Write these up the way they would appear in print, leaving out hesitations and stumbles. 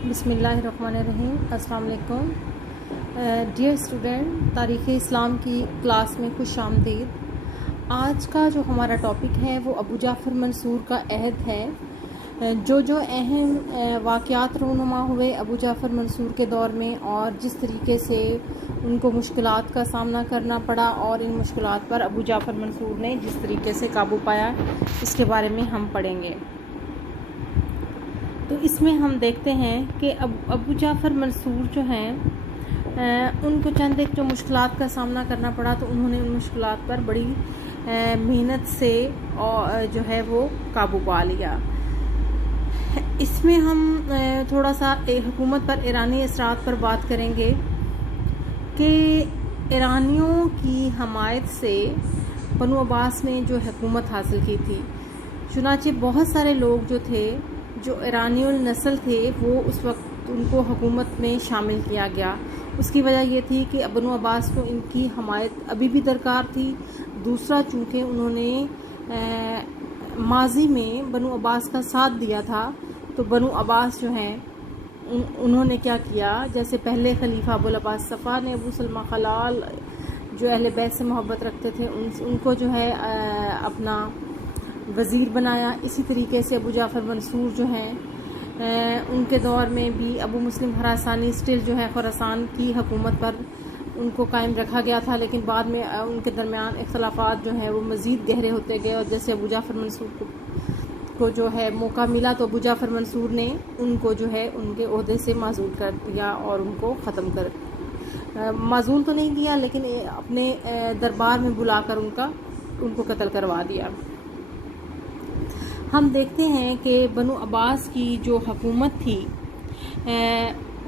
बिस्मिल्लाहिर्रहमानिर्रहीम। अस्सलाम वालेकुम। डियर स्टूडेंट, तारीख़ इस्लाम की क्लास में खुश आमदीद। आज का जो हमारा टॉपिक है वो अबू जाफ़र मंसूर का अहद है। जो अहम वाक़यात रूनुमा हुए अबू जाफ़र मंसूर के दौर में और जिस तरीके से उनको मुश्किलात का सामना करना पड़ा और इन मुश्किलात पर अबू जाफ़र मंसूर ने जिस तरीके से काबू पाया, इसके बारे में हम पढ़ेंगे। तो इसमें हम देखते हैं कि अबू जाफ़र मंसूर जो हैं उनको चंद एक जो मुश्किलात का सामना करना पड़ा, तो उन्होंने उन मुश्किलात पर बड़ी मेहनत से और जो है वो काबू पा लिया। इसमें हम थोड़ा सा हुकूमत पर ईरानी असरात पर बात करेंगे कि ईरानियों की हमायत से बनु अब्बास ने जो हुकूमत हासिल की थी, चुनांचे बहुत सारे लोग जो थे जो ईरानियुल नस्ल थे वो उस वक्त उनको हुकूमत में शामिल किया गया। उसकी वजह ये थी कि बनु अब्बास को इनकी हमायत अभी भी दरकार थी। दूसरा, चूँकि उन्होंने माजी में बनु अब्बास का साथ दिया था, तो बनु अब्बास जो हैं उन्होंने क्या किया, जैसे पहले खलीफा अबुल अब्बास सफ़ा ने अबू सलमा खलाल जो अहले बैत से मोहब्बत रखते थे उनको जो है अपना वज़ीर बनाया। इसी तरीके से अबू जाफ़र मंसूर जो हैं उनके दौर में भी अबू मुस्लिम खरासानी स्टिल जो है खुरासान की हुकूमत पर उनको कायम रखा गया था, लेकिन बाद में उनके दरमियान इख्तलाफात जो हैं वो मज़ीद गहरे होते गए और जैसे अबू जाफ़र मंसूर को जो है मौका मिला तो अबू जाफ़र मंसूर ने उनको जो है उनके ओहदे से माजूल कर दिया और उनको ख़त्म कर माजूल तो नहीं किया, लेकिन अपने दरबार में बुलाकर उनको कत्ल करवा दिया। हम देखते हैं कि बनु अब्बास की जो हुकूमत थी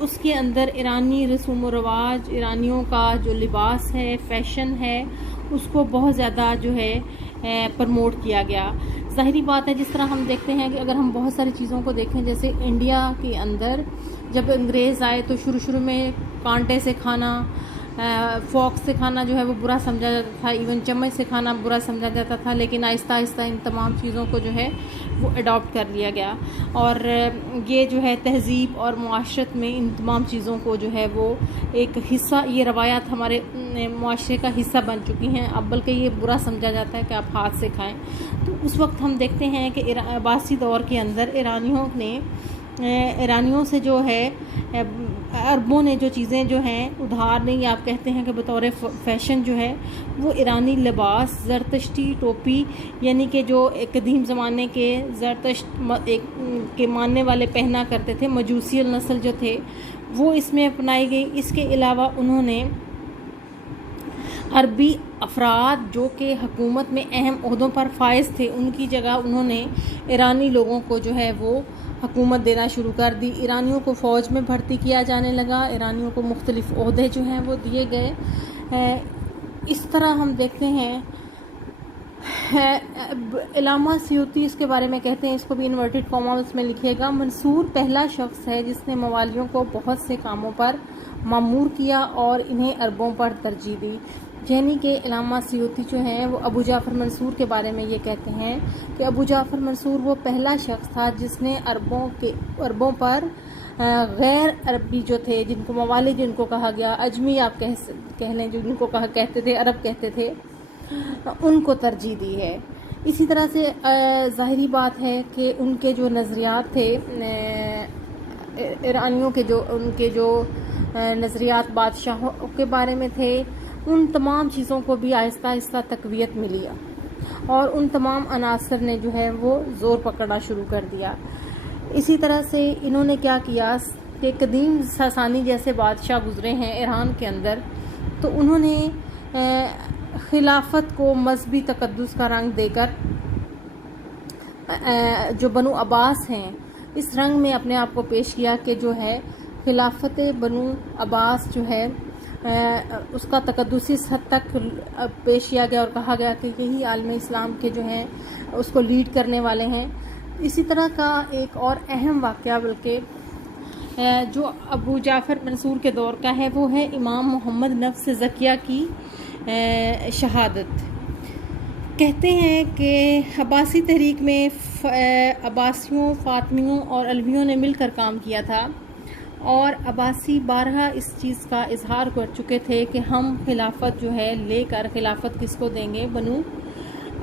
उसके अंदर ईरानी रस्म व रवाज, ईरानियों का जो लिबास है, फ़ैशन है, उसको बहुत ज़्यादा जो है प्रमोट किया गया। ज़ाहिरी बात है, जिस तरह हम देखते हैं कि अगर हम बहुत सारी चीज़ों को देखें, जैसे इंडिया के अंदर जब अंग्रेज़ आए तो शुरू में कांटे से खाना, फोक से खाना जो है वो बुरा समझा जाता था, इवन चम्मच से खाना बुरा समझा जाता था, लेकिन आहिस्ता आहिस्ता इन तमाम चीज़ों को जो है वो अडॉप्ट कर लिया गया और ये जो है तहज़ीब और मुआशरत में इन तमाम चीज़ों को जो है वो एक हिस्सा, ये रवायात हमारे मुआशरे का हिस्सा बन चुकी हैं। अब बल्कि ये बुरा समझा जाता है कि आप हाथ से खाएं। तो उस वक्त हम देखते हैं कि अब्बासी दौर के अंदर ईरानियों से जो है अरबों ने जो चीज़ें जो हैं उधार नहीं, आप कहते हैं कि बतौर फ़ैशन जो है वो ईरानी लिबास, ज़रतश्ती टोपी, यानी कि जो कदीम ज़माने के ज़रतश्त के मानने वाले पहना करते थे, मजूसियल नस्ल जो थे वो इसमें अपनाई गई। इसके अलावा उन्होंने अरबी अफराद जो कि हुकूमत में अहम ओहदों पर फाइज थे, उनकी जगह उन्होंने ईरानी लोगों को जो है वो हुकूमत देना शुरू कर दी। ईरानियों को फ़ौज में भर्ती किया जाने लगा, ईरानियों को मुख्तलिफ़ ओहदे जो हैं वो दिए गए। इस तरह हम देखते हैं इलामा सियूती इसके बारे में कहते हैं, इसको भी इन्वर्टेड कॉमास में लिखिएगा, मंसूर पहला शख्स है जिसने मवालियों को बहुत से कामों पर मामूर किया और इन्हें अरबों पर तरजीह दी। यानी कि इलामा सियूती जो हैं वो अबू जाफ़र मंसूर के बारे में ये कहते हैं कि अबू जाफ़र मंसूर वो पहला शख्स था जिसने अरबों पर गैर अरबी जो थे, जिनको मवाली जिनको कहा गया, अजमी आप कह लें, जो जिनको कहते थे, अरब कहते थे, उनको तरजीह दी है। इसी तरह से ज़ाहिरी बात है कि उनके जो नज़रियात थे, ईरानियों के उनके जो नज़रियात बादशाहों के बारे में थे, उन तमाम चीज़ों को भी आहिस्ता आहिस्ता तक़वियत मिली और उन तमाम अनासर ने जो है वो ज़ोर पकड़ना शुरू कर दिया। इसी तरह से इन्होंने क्या किया कि कदीम सासानी जैसे बादशाह गुज़रे हैं ईरान के अंदर, तो उन्होंने खिलाफत को मजहबी तकद्दुस का रंग देकर जो बनु अब्बास हैं इस रंग में अपने आप को पेश किया कि जो है खिलाफत बनु अब्बास जो है उसका तकद्दुसी हद तक पेश किया गया और कहा गया कि यही आलम इस्लाम के जो हैं उसको लीड करने वाले हैं। इसी तरह का एक और अहम वाक़या बल्कि जो अबू जाफ़र मंसूर के दौर का है वो है इमाम मोहम्मद नफ्स ज़किया की शहादत। कहते हैं कि अब्बासी तहरीक में अब्बासियों, फ़ातिमियों और अलवियों ने मिलकर काम किया था और अब्बासी बारहा इस चीज़ का इजहार कर चुके थे कि हम खिलाफत जो है लेकर, खिलाफत किसको देंगे, बनु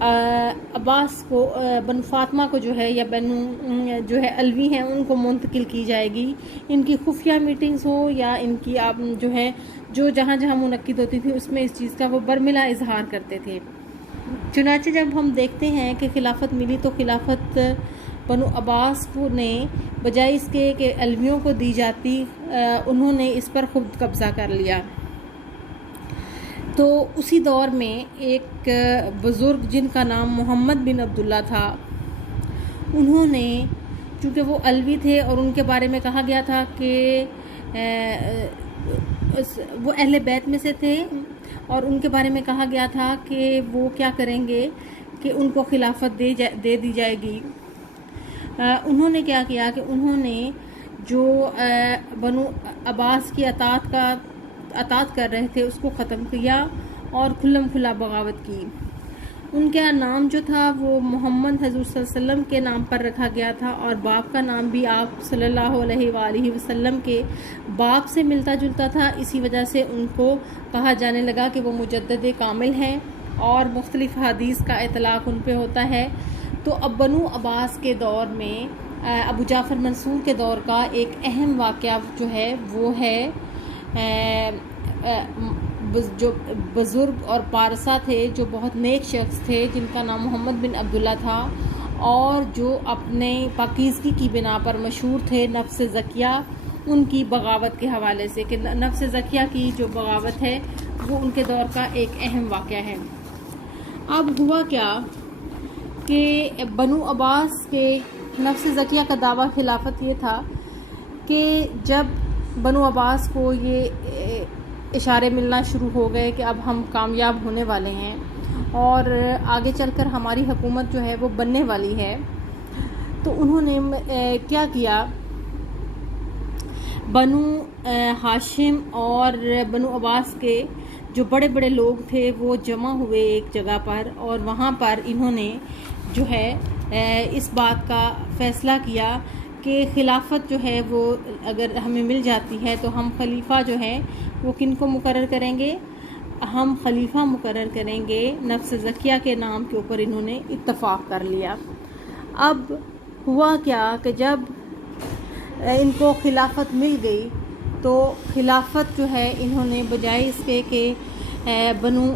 अब्बास को, बनु फातिमा को जो है, या बनु जो है अलवी हैं उनको मुंतकिल की जाएगी। इनकी खुफिया मीटिंग्स हो या इनकी आप जो है जो जहाँ जहाँ मुनक्किद होती थी उसमें इस चीज़ का वो बरमिला इजहार करते थे। चुनांचे जब हम देखते हैं कि खिलाफत मिली तो खिलाफत बनु अब्बास को ने बजाय इसके कि अलवियों को दी जाती, उन्होंने इस पर खुद कब्ज़ा कर लिया। तो उसी दौर में एक बुज़ुर्ग जिनका नाम मोहम्मद बिन अब्दुल्ला था, उन्होंने, चूँकि वो अलवी थे और उनके बारे में कहा गया था कि वो अहले बैत में से थे, और उनके बारे में कहा गया था कि वो क्या करेंगे कि उनको खिलाफत दे दी जाएगी। उन्होंने क्या किया कि उन्होंने जो बनु अब्बास की अतात कर रहे थे उसको ख़त्म किया और खुल्लम खुल्ला बगावत की। उनका नाम जो था वो मोहम्मद हज़ूर सल्लल्लाहु अलैहि वसल्लम के नाम पर रखा गया था, और बाप का नाम भी आप सल्लल्लाहु अलैहि वसल्लम के बाप से मिलता जुलता था। इसी वजह से उनको कहा जाने लगा कि वो मुजद्दिद कामिल हैं, और मुख्तलिफ हदीस का इतलाक़ उन पे होता है। तो अब बनु अब्बास के दौर में अबू जाफ़र मंसूर के दौर का एक अहम वाक़या जो है वो है जो बुज़ुर्ग और पारसा थे, जो बहुत नेक शख्स थे, जिनका नाम मोहम्मद बिन अब्दुल्ला था, और जो अपने पाकीज़गी की बिना पर मशहूर थे, नफ्स ज़किया, उनकी बगावत के हवाले से, कि नफ्स ज़किया की जो बगावत है वो उनके दौर का एक अहम वाक़या है। अब हुआ क्या कि बनु अब्बास के नफ्स ज़किया का दावा खिलाफत ये था कि जब बनु अब्बास को ये इशारे मिलना शुरू हो गए कि अब हम कामयाब होने वाले हैं और आगे चलकर हमारी हुकूमत जो है वो बनने वाली है, तो उन्होंने क्या किया, बनु हाशिम और बनु अब्बास के जो बड़े बड़े लोग थे वो जमा हुए एक जगह पर, और वहाँ पर इन्होंने जो है इस बात का फ़ैसला किया कि खिलाफत जो है वो अगर हमें मिल जाती है तो हम खलीफा जो है वो किन को मुकर्रर करेंगे, हम खलीफा मुकर्रर करेंगे नफ्स ज़किया के नाम के ऊपर इन्होंने इत्तफ़ाक़ कर लिया। अब हुआ क्या कि जब इनको खिलाफत मिल गई तो खिलाफत जो है इन्होंने बजाय इसके कि बनु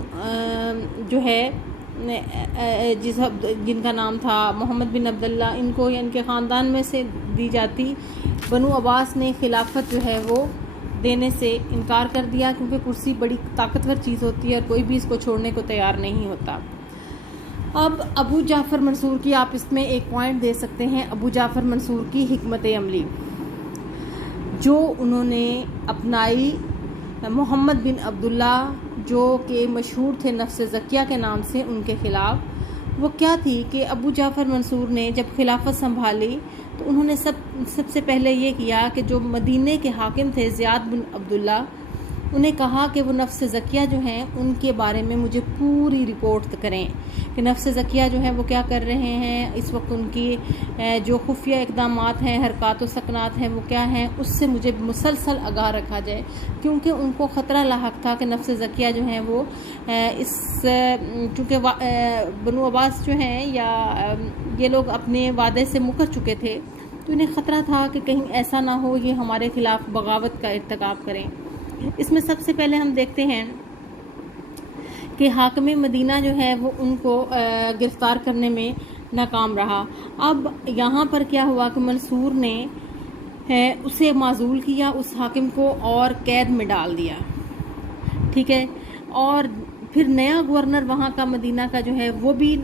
जो है जिनका नाम था मोहम्मद बिन अब्दुल्ला, इनको या इनके ख़ानदान में से दी जाती, बनु अब्बास ने खिलाफत जो है वो देने से इनकार कर दिया, क्योंकि कुर्सी बड़ी ताकतवर चीज़ होती है और कोई भी इसको छोड़ने को तैयार नहीं होता। अब अबू जाफ़र मंसूर की आप इसमें एक पॉइंट दे सकते हैं, अबू जाफ़र मंसूर की हिकमत अमली जो उन्होंने अपनाई मोहम्मद बिन अब्दुल्ला जो कि मशहूर थे नफ्स ज़किया के नाम से, उनके ख़िलाफ़, वो क्या थी कि अबू जाफ़र मंसूर ने जब खिलाफत संभाली तो उन्होंने सबसे पहले ये किया कि जो मदीने के हाकिम थे ज़ियाद बिन अब्दुल्ला, उन्हें कहा कि वो नफ्स ज़किया जो हैं उनके बारे में मुझे पूरी रिपोर्ट करें कि नफ्स ज़किया जो है वो क्या कर रहे हैं इस वक्त, उनकी जो खुफिया इक़दामात हैं, हरकत व सकनात हैं वो क्या हैं, उससे मुझे मुसलसल आगाह रखा जाए, क्योंकि उनको ख़तरा लाहक था कि नफ्स ज़किया जो हैं वो इस चूँकि बनु अब्बास जो हैं या ये लोग अपने वादे से मुकर चुके थे, तो इन्हें ख़तरा था कि कहीं ऐसा ना हो ये हमारे ख़िलाफ़ बगावत का इर्तिकाब करें। इसमें सबसे पहले हम देखते हैं कि हाकिम मदीना जो है वो उनको गिरफ़्तार करने में नाकाम रहा। अब यहाँ पर क्या हुआ कि मंसूर ने उसे माजूल किया उस हाकिम को और कैद में डाल दिया, ठीक है, और फिर नया गवर्नर वहाँ का मदीना का जो है वो भी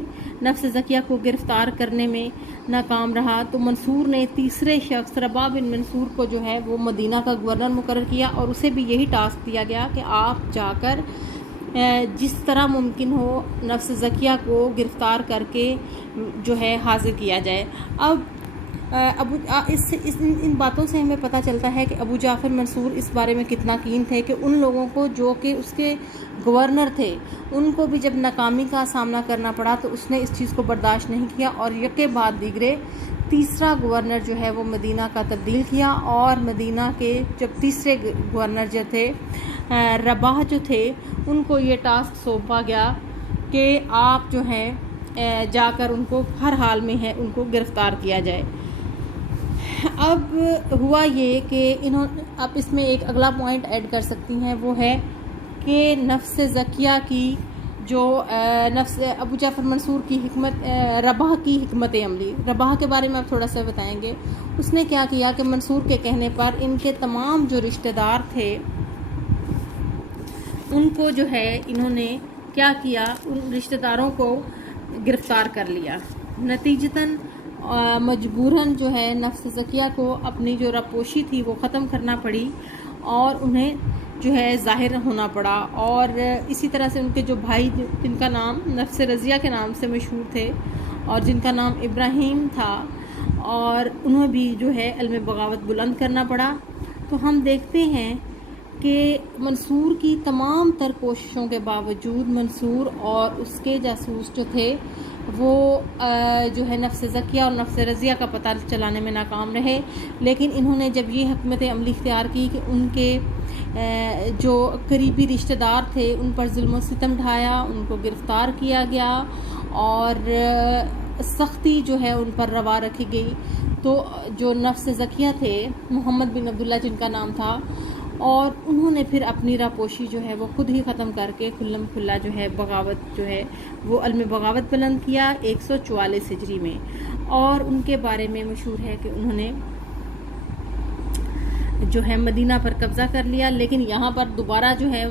नफ्स ज़किया को गिरफ़्तार करने में नाकाम रहा। तो मंसूर ने तीसरे शख्स रबा बिन मंसूर को जो है वो मदीना का गवर्नर मुकर्रर किया, और उसे भी यही टास्क दिया गया कि आप जाकर जिस तरह मुमकिन हो नफ्स ज़किया को गिरफ़्तार करके जो है हाजिर किया जाए। अब इन बातों से हमें पता चलता है कि अबू जाफ़र मंसूर इस बारे में कितना कीन थे कि उन लोगों को जो कि उसके गवर्नर थे उनको भी जब नाकामी का सामना करना पड़ा तो उसने इस चीज़ को बर्दाश्त नहीं किया और यके बाद दीगरे तीसरा गवर्नर जो है वो मदीना का तब्दील किया, और मदीना के जब तीसरे गवर्नर जो थे रबाह जो थे, उनको ये टास्क सौंपा गया कि आप जो हैं जाकर उनको हर हाल में है उनको गिरफ़्तार किया जाए। अब हुआ ये कि इन्होंने, आप इसमें एक अगला पॉइंट ऐड कर सकती हैं, वो है कि नफ्स ज़किया की जो नफ्स अबू जाफ़र मंसूर की हिकमत, रबाह की हिकमत अमली, रबाह के बारे में आप थोड़ा सा बताएंगे। उसने क्या किया कि मंसूर के कहने पर इनके तमाम जो रिश्तेदार थे उनको जो है इन्होंने क्या किया, उन रिश्तेदारों को गिरफ़्तार कर लिया। नतीजतन मजबूरन जो है नफ्स ज़किया को अपनी जो रपोशी थी वो ख़त्म करना पड़ी और उन्हें जो है ज़ाहिर होना पड़ा। और इसी तरह से उनके जो भाई जिनका नाम नफ्स रज़िया के नाम से मशहूर थे और जिनका नाम इब्राहीम था, और उन्हें भी जो है इल्म बगावत बुलंद करना पड़ा। तो हम देखते हैं कि मंसूर की तमाम तर कोशिशों के बावजूद मंसूर और उसके जासूस जो थे वो जो है नफ्स ज़किया और नफ्स रज़िया का पता चलाने में नाकाम रहे। लेकिन इन्होंने जब ये हिकमत अमली इख्तियार की कि उनके जो करीबी रिश्तेदार थे उन पर जुल्म सितम ढाया, उनको गिरफ़्तार किया गया और सख्ती जो है उन पर रवा रखी गई। तो जो नफ्स ज़किया थे, मोहम्मद बिन अब्दुल्ला जिनका नाम था, और उन्होंने फिर अपनी रापोशी जो है वो खुद ही ख़त्म करके खुल्लम खुल्ला जो है बगावत जो है वो अलम बगावत बुलंद किया 144 हिजरी में। और उनके बारे में मशहूर है कि उन्होंने जो है मदीना पर कब्ज़ा कर लिया। लेकिन यहाँ पर दोबारा जो है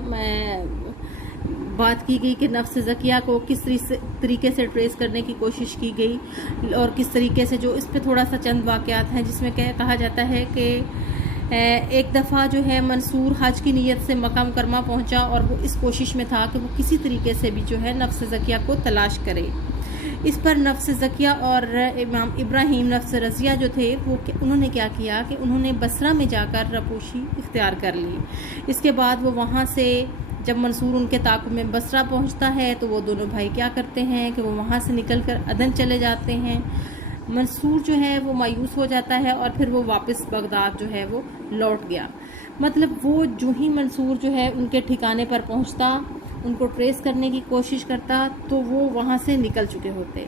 बात की गई कि नफ्स ज़किया को किस तरीके से ट्रेस करने की कोशिश की गई और किस तरीके से, जो इस पे थोड़ा सा चंद वाक़यात हैं जिसमें कहा जाता है कि एक दफ़ा जो है मंसूर हज की नीयत से मक्का मुकरमा पहुंचा और वो इस कोशिश में था कि वो किसी तरीके से भी जो है नफ्स ज़किया को तलाश करे। इस पर नफ्स ज़किया और इमाम इब्राहीम नफ्स रज़िया जो थे वो उन्होंने क्या किया कि उन्होंने बसरा में जाकर रपोशी इख्तियार कर ली। इसके बाद वो वहाँ से जब मंसूर उनके ताक़ुब में बसरा पहुँचता है तो वो दोनों भाई क्या करते हैं कि वो वहाँ से निकल कर अदन चले जाते हैं। मंसूर जो है वो मायूस हो जाता है और फिर वो वापस बगदाद जो है वो लौट गया। मतलब वो जो ही मंसूर जो है उनके ठिकाने पर पहुंचता, उनको ट्रेस करने की कोशिश करता, तो वो वहां से निकल चुके होते।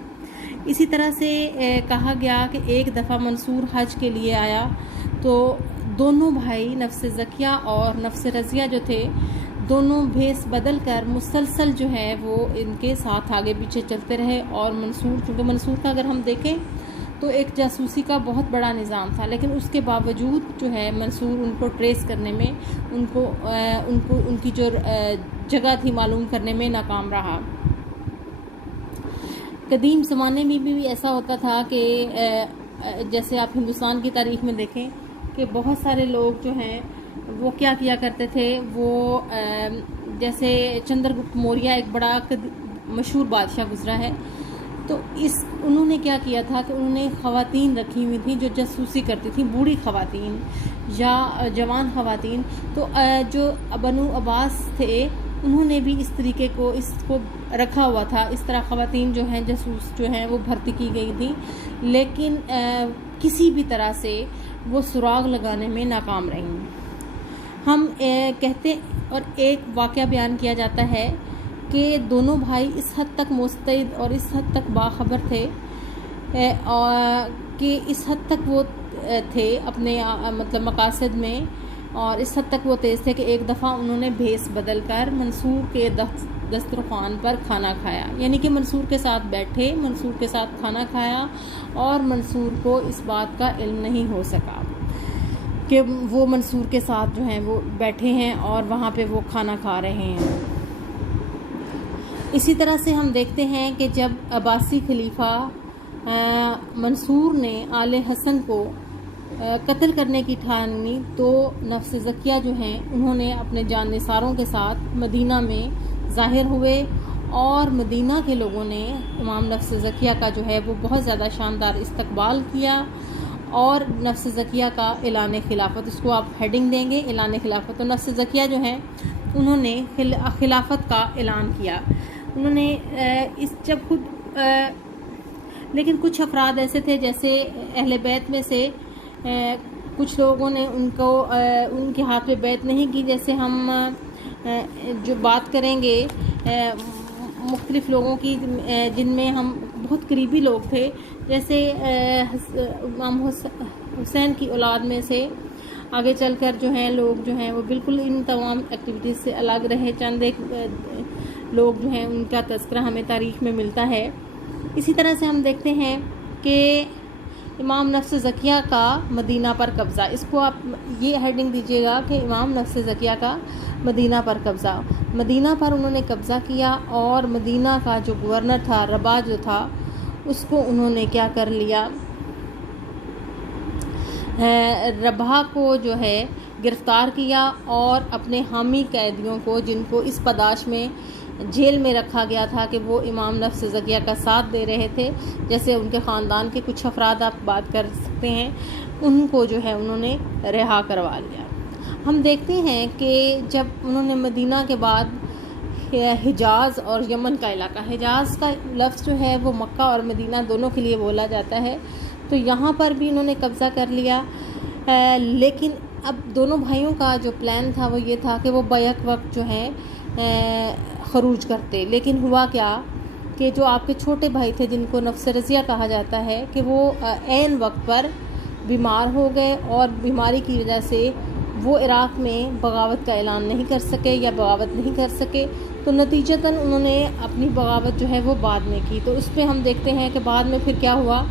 इसी तरह से कहा गया कि एक दफ़ा मंसूर हज के लिए आया तो दोनों भाई नफ्स ज़किया और नफ्स रज़िया जो थे दोनों भेस बदल कर मुसलसल जो है वो इनके साथ आगे पीछे चलते रहे। और मंसूर, चूँकि मंसूर का अगर हम देखें तो एक जासूसी का बहुत बड़ा निज़ाम था, लेकिन उसके बावजूद जो है मंसूर उनको ट्रेस करने में, उनको उनकी जो जगह थी मालूम करने में नाकाम रहा। कदीम ज़माने में भी ऐसा होता था कि जैसे आप हिंदुस्तान की तारीख़ में देखें कि बहुत सारे लोग जो हैं वो क्या किया करते थे, वो जैसे चंद्रगुप्त मौर्य एक बड़ा मशहूर बादशाह गुजरा है, तो उन्होंने क्या किया था कि उन्होंने ख़वातीन रखी हुई थी जो जासूसी करती थी, बूढ़ी ख़वातीन या जवान ख़वातीन। तो जो बनु अब्बास थे उन्होंने भी इस तरीके को इसको रखा हुआ था। इस तरह ख़वातीन जो हैं जासूस जो हैं वो भर्ती की गई थी, लेकिन किसी भी तरह से वो सुराग लगाने में नाकाम रहीं। हम कहते, और एक वाक़या बयान किया जाता है कि दोनों भाई इस हद तक मुस्तैद और इस हद तक बाखबर थे कि इस हद तक वो थे अपने मतलब मकासद में, और इस हद तक वो तेज़ थे कि एक दफ़ा उन्होंने भेस बदल कर मंसूर के दस्तरखान पर खाना खाया। यानी कि मंसूर के साथ बैठे, मंसूर के साथ खाना खाया, और मंसूर को इस बात का इल्म नहीं हो सका कि वो मंसूर के साथ जो हैं वो बैठे हैं और वहाँ पे वो खाना खा रहे हैं। इसी तरह से हम देखते हैं कि जब अब्बासी खलीफा मंसूर ने आले हसन को कत्ल करने की ठानी तो नफ्स ज़किया जो हैं उन्होंने अपने जाननिसारों के साथ मदीना में ज़ाहिर हुए, और मदीना के लोगों ने इमाम नफ्स ज़किया का जो है वो बहुत ज़्यादा शानदार इस्तकबाल किया। और नफ्स ज़किया का ऐलान खिलाफत, उसको आप हेडिंग देंगे ऐलान खिलाफत। तो नफ्स ज़किया जो हैं उन्होंने खिलाफत का ऐलान किया। उन्होंने जब खुद लेकिन कुछ अफराद ऐसे थे, जैसे अहले बैत में से कुछ लोगों ने उनके हाथ में बैत नहीं की। जैसे हम जो बात करेंगे मुख्तलिफ लोगों की, जिनमें हम बहुत करीबी लोग थे, जैसे इमाम हुसैन की औलाद में से आगे चलकर जो हैं लोग जो हैं वो बिल्कुल इन तमाम एक्टिविटीज़ से अलग रहे। चंद एक लोग जो हैं उनका तज़किरा हमें तारीख़ में मिलता है। इसी तरह से हम देखते हैं कि इमाम नफ्स ज़किया का मदीना पर कब्ज़ा, इसको आप ये हेडिंग दीजिएगा कि इमाम नफ्स ज़किया का मदीना पर कब्ज़ा। मदीना पर उन्होंने कब्ज़ा किया और मदीना का जो गवर्नर था, रबा जो था, उसको उन्होंने क्या कर लिया, रबा को जो है गिरफ़्तार किया और अपने हामी कैदियों को, जिनको इस पदाश में जेल में रखा गया था कि वो इमाम नफ्स ज़किया का साथ दे रहे थे, जैसे उनके ख़ानदान के कुछ अफराद आप बात कर सकते हैं, उनको जो है उन्होंने रिहा करवा लिया। हम देखते हैं कि जब उन्होंने मदीना के बाद हिजाज़ और यमन का इलाका, हिजाज़ का लफ्ज़ जो है वो मक्का और मदीना दोनों के लिए बोला जाता है, तो यहाँ पर भी उन्होंने कब्ज़ा कर लिया। लेकिन अब दोनों भाइयों का जो प्लान था वो ये था कि वो बैक वक्त जो है खरूज करते। लेकिन हुआ क्या कि जो आपके छोटे भाई थे, जिनको नफ्स रज़िया कहा जाता है, कि वो ऐन वक्त पर बीमार हो गए और बीमारी की वजह से वो इराक़ में बगावत का ऐलान नहीं कर सके या बगावत नहीं कर सके। तो नतीजतन उन्होंने अपनी बगावत जो है वो बाद में की। तो उस पर हम देखते हैं कि बाद में फिर क्या हुआ,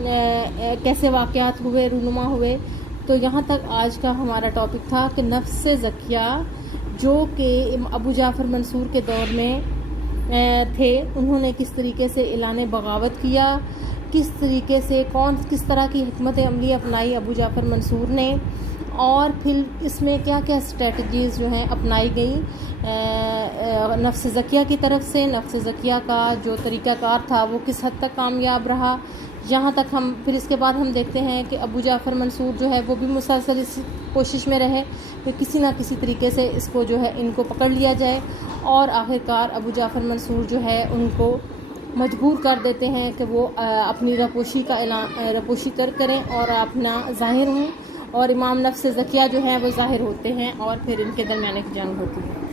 कैसे वाक़यात हुए, रूनुमा हुए। तो यहाँ तक आज का हमारा टॉपिक था कि नफ्स ज़किया जो कि अबू जाफ़र मंसूर के दौर में थे, उन्होंने किस तरीके से ऐलान बगावत किया, किस तरीके से किस तरह की हिकमत अमली अपनाई अबू जाफ़र मंसूर ने, और फिर इसमें क्या क्या स्ट्रेटजीज़ जो हैं अपनाई गई नफ्स ज़किया की तरफ से। नफ्स ज़किया का जो तरीक़ाकार था वो किस हद तक कामयाब रहा, यहाँ तक हम फिर इसके बाद हम देखते हैं कि अबू जाफ़र मंसूर जो है वो भी मुसलसल इस कोशिश में रहे कि किसी ना किसी तरीके से इसको जो है इनको पकड़ लिया जाए, और आखिरकार अबू जाफ़र मंसूर जो है उनको मजबूर कर देते हैं कि वो अपनी रपोशी तर्क करें और अपना ज़ाहिर हों, और इमाम नफ्स ज़किया जो है वो ज़ाहिर होते हैं और फिर इनके दरमियान एक जंग होती है।